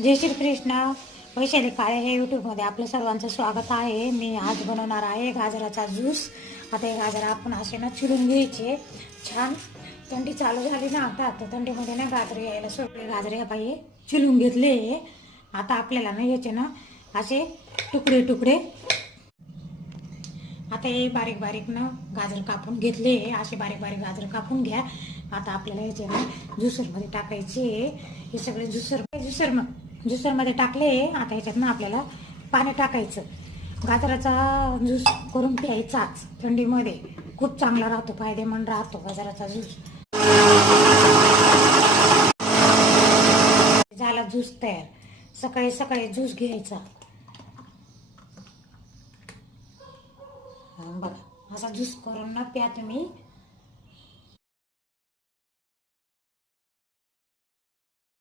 जय श्री कृष्ण. वैशाली काळे हे यूट्यूबमध्ये आपलं सर्वांचं स्वागत आहे. मी आज बनवणार आहे गाजराचा ज्यूस. आता हे गाजर आपण असे ना चिरून घ्यायचे. छान थंडी चालू झाली ना आता तर थंडीमध्ये ना गाजर यायला सोडले. गाजर हे पाहिजे चिरून घेतले. आता आपल्याला ना याचे ना असे तुकडे तुकडे आता हे बारीक बारीक ना गाजर कापून घेतले. असे बारीक बारीक गाजर कापून घ्या. आता आपल्याला याचे ना ज्युसरमध्ये टाकायचे. हे सगळे ज्युसरमध्ये टाकले. आता ह्याच्यात ना आपल्याला पाणी टाकायचं. गाजराचा ज्यूस करून प्यायचाच थंडीमध्ये. खूप चांगला राहतो, फायदेमंद राहतो गाजराचा ज्यूस. झाला ज्यूस तयार. सकाळी सकाळी ज्यूस घ्यायचा. बघा असा ज्यूस करून ना प्या तुम्ही.